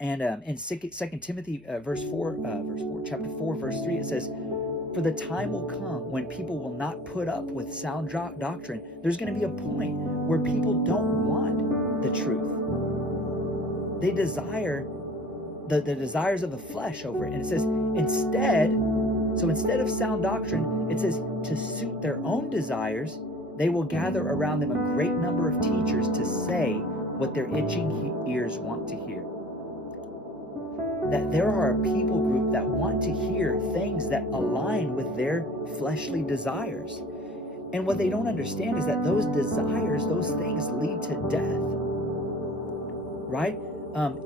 And in 2 Timothy chapter 4, verse 3, it says, "For the time will come when people will not put up with sound doctrine." There's going to be a point where people don't want the truth. They desire the desires of the flesh over it. And it says, instead of sound doctrine, it says, to suit their own desires, they will gather around them a great number of teachers to say what their itching ears want to hear. That there are a people group that want to hear things that align with their fleshly desires. And what they don't understand is that those desires, those things lead to death. Right?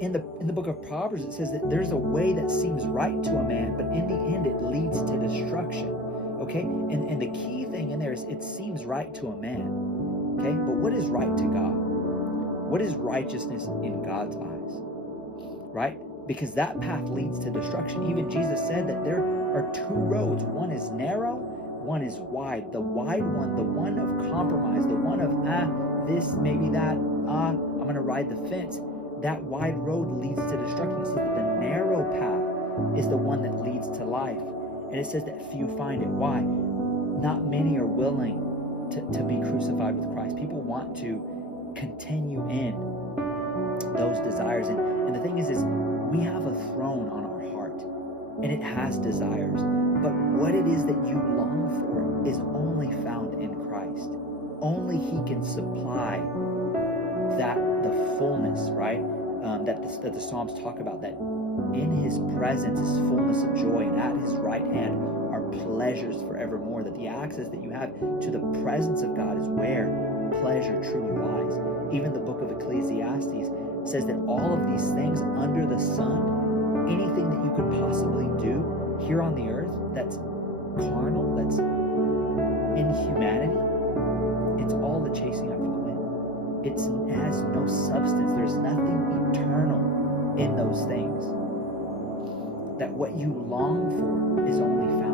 In the book of Proverbs, it says that there's a way that seems right to a man, but in the end it leads to destruction. Okay? And the key thing in there is it seems right to a man. Okay? But what is right to God? What is righteousness in God's eyes? Right? Because that path leads to destruction. Even Jesus said that there are two roads. One is narrow, one is wide. The wide one, the one of compromise, the one of, this, maybe that, I'm going to ride the fence. That wide road leads to destruction. It says that the narrow path is the one that leads to life. And it says that few find it. Why? Not many are willing to be crucified with Christ. People want to continue in those desires. And the thing is we have a throne on our heart, and it has desires. But what it is that you long for is only found in Christ. Only He can supply the fullness, right? That the Psalms talk about, that in His presence is fullness of joy, and at His right hand are pleasures forevermore. That the access that you have to the presence of God is where pleasure truly lies. Even the book of Ecclesiastes says that all of these things under the sun, anything that you could possibly do here on the earth that's carnal, that's inhumanity, it's all the chasing after the wind. It has no substance. There's nothing eternal in those things. That what you long for is only found